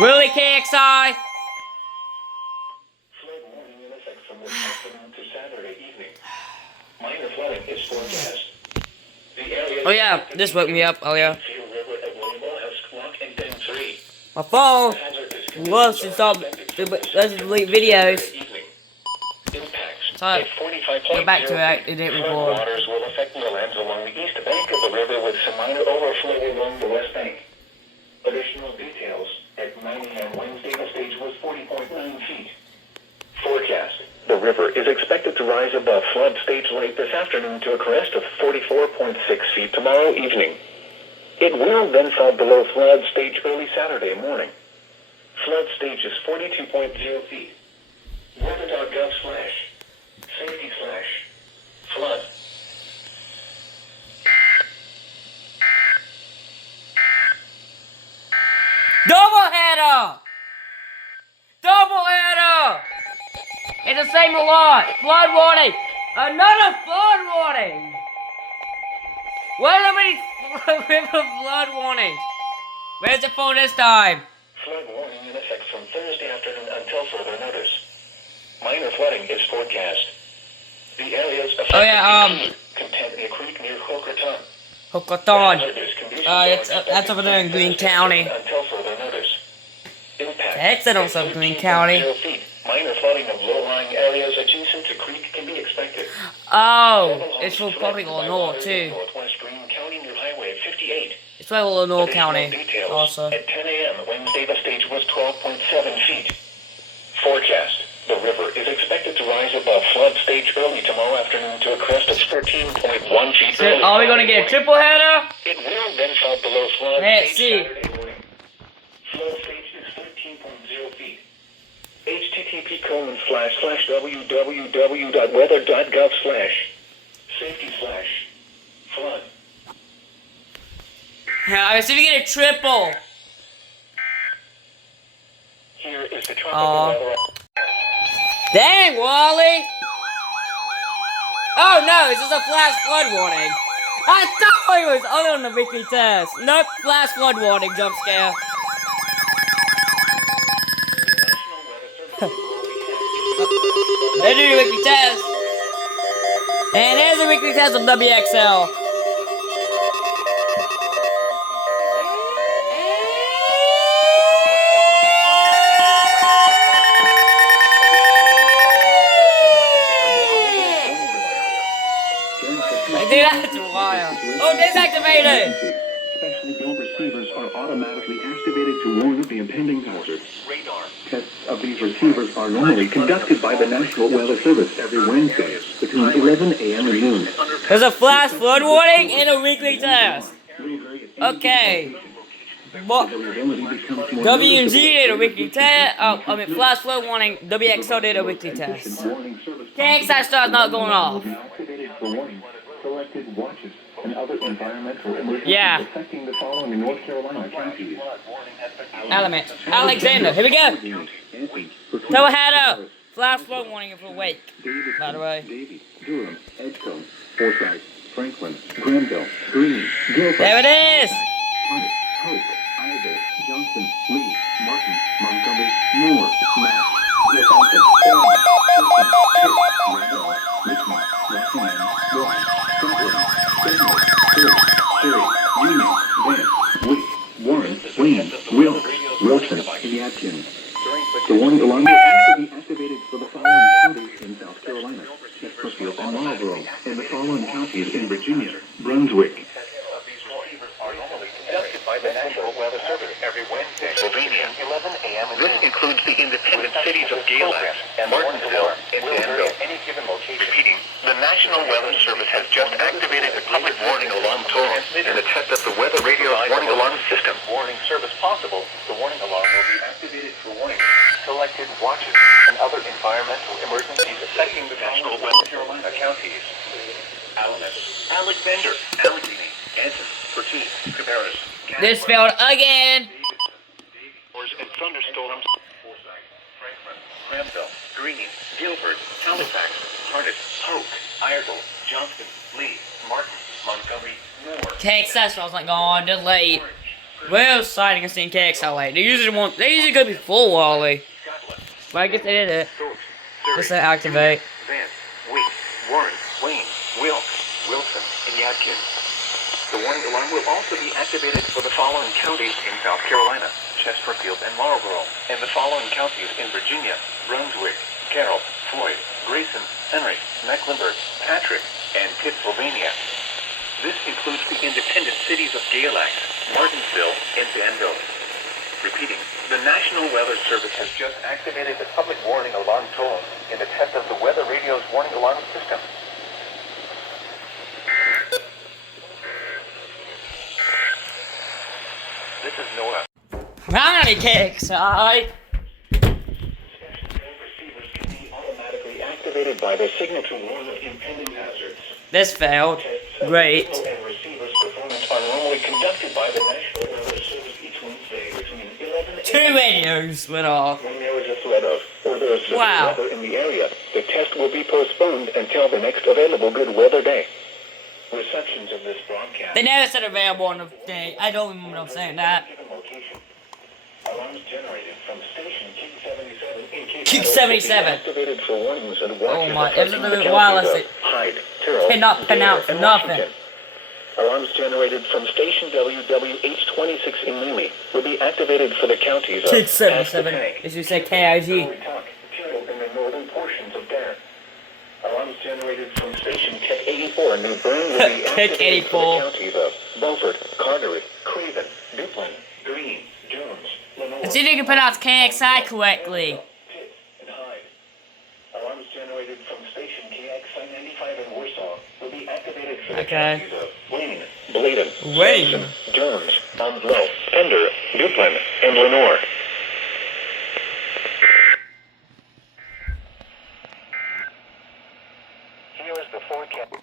Really, KXI? Flood warning in effect from this afternoon to Saturday evening. Minor flooding is forecast. The area Oh yeah, this woke me up earlier. Field River at Williamville has clock and den 3. My phone Hazardous was to stop let's delete videos. Impacts. So go back to it. It didn't record. Floodwaters will affect lands along the east bank of the river with some minor overflow along the west bank. Additional details at 9 a.m. Wednesday, the stage was 40.9 feet. Forecast. The river is expected to rise above flood stage late this afternoon to a crest of 44.6 feet tomorrow evening. It will then fall below flood stage early Saturday morning. Flood stage is 42.0 feet. Weather.gov/safety/flood. Double header! Double header! It's the same alert! Flood warning! Another flood warning! What are many river flood warnings? Where's it for this time? Flood warning in effect from Thursday afternoon until further notice. Minor flooding is forecast. The areas affected Contentnia Creek near Hokoton. Hokoton. That's over there in Greene County. Until further notice. Impact. That's also Greene County. Minor flooding of low-lying areas adjacent to creek can be expected. Oh, it's for probably Illinois too. Northwest Greene County near Highway 58. It's by Illinois County also. At 10 a.m. Wednesday, the stage was 12.7 feet. Forecast. The river is expected to rise above flood stage early tomorrow afternoon to a crest of 13.1 feet. So, are we gonna get a triple header? It will then fall below flood Let's stage see. Saturday morning. Flood stage is 13.0 feet. http://www.weather.gov/safety/flood. Yeah, I see if we get a triple. Here is the tropical weather. Dang, Wally! Oh no, it's just a flash flood warning. I thought it was on the weekly test. Nope, flash flood warning, jump scare. They do the weekly test. And there's a weekly test of WXL. That's wild. Oh, disactivated! Specially built receivers are automatically activated to warn of the impending hazard. Radar. Tests of these receivers are normally conducted by the National Weather Service every Wednesday between 11 a.m. and noon. There's a flash flood warning and a weekly test. Okay. WMG did a weekly test. Flash flood warning. WXO did a weekly test. KXI star's not going off. Selected watches and other environmental emergencies affecting the following North Carolina counties. Element. Alexander, here we go. Double header. Flash flood warning if we're awake. By the way. Davie, Durham, Edgecombe, Forsyth, Franklin, Granville, Greene, Guilford. There it is. Hunt, Hoke, Iredell, Johnson, Lee, Martin, Montgomery, Moore, Mass, Wisconsin, Randolph, Richmond, Rockingham, Warren, Franklin, Stanley, Surrey, Union, Vance, Wick, Warren, Wayne, Wilson, Yadkin. The warning alarm will also be activated for the following counties in South Carolina: Chesterfield and Marlborough, and the following counties in Virginia: Brunswick. By the National Weather Service every Wednesday, Pennsylvania, 11 a.m. This includes the independent cities of Galen, Martinsville, and Danville. Repeating, the National Weather Service has just activated the public warning alarm tone and the test of the weather radio's warning alarm system. Warning service possible. The warning alarm will be activated for warning selected watches and other environmental emergencies affecting the National Weather Carolina counties. Alexander, Allegheny, Anson, Pertine, Cabarrus. This failed again. And thunderstorms. Forsyth, Franklin, Granville, Greene, Guilford, Halifax, Harnett, Hoke, Iredell, Johnston, Lee, Martin, Montgomery, Moore. KXS was like, oh, just late. Well, sighting us in KXLA. They usually go before Wally. But I guess they did it. Just to activate. Van, Wake, Warren, Wayne, Wilkes, Wilson, and Yadkin. The warning alarm will also be activated for the following counties in South Carolina, Chesterfield and Marlborough, and the following counties in Virginia, Brunswick, Carroll, Floyd, Grayson, Henry, Mecklenburg, Patrick, and Pittsylvania. This includes the independent cities of Galax, Martinsville, and Danville. Repeating, the National Weather Service has just activated the public warning alarm tone in the test of the weather radio's warning alarm system. This is Nora. Howdy, KXI. Receivers can be automatically activated by the signal to warn of impending hazards. This failed. Great. And receivers' performance are normally conducted by the National Weather Service each Wednesday between 11 and 2 radios went off. When there is a threat of or there is severe Wow. weather in the area, the test will be postponed until the next available good weather day. Receptions of this broadcast. They never said available on the day. I don't remember them saying that. Given location. Alarms generated from station King 77 in case King battles 77. will be activated for warnings and Oh watches my, affecting it was a the bit wireless. counties of Hyde, Terrell, Cannot Dare, pronounce and nothing. Washington. Alarms generated from station WWH26 in Lumi will be activated for the counties of King 77. Pasquotank, As you say, KIG. Wetuck, Terrell, and the northern portions of Dare. Alarms generated from station Tech 84 in New Bern will be Tech activated 84. for the counties of Beaufort, Carteret, Craven, Duplin, Greene, Jones, Lenore. See if you can pronounce KXI correctly. Pitt, and Hyde. Alarms generated from station KXI 95 in Warsaw will be activated for the Okay. counties of Wayne, Bladen, Wayne. Johnson, Jones, Onslow, Pender, Duplin, and Lenore. Here is the forecast.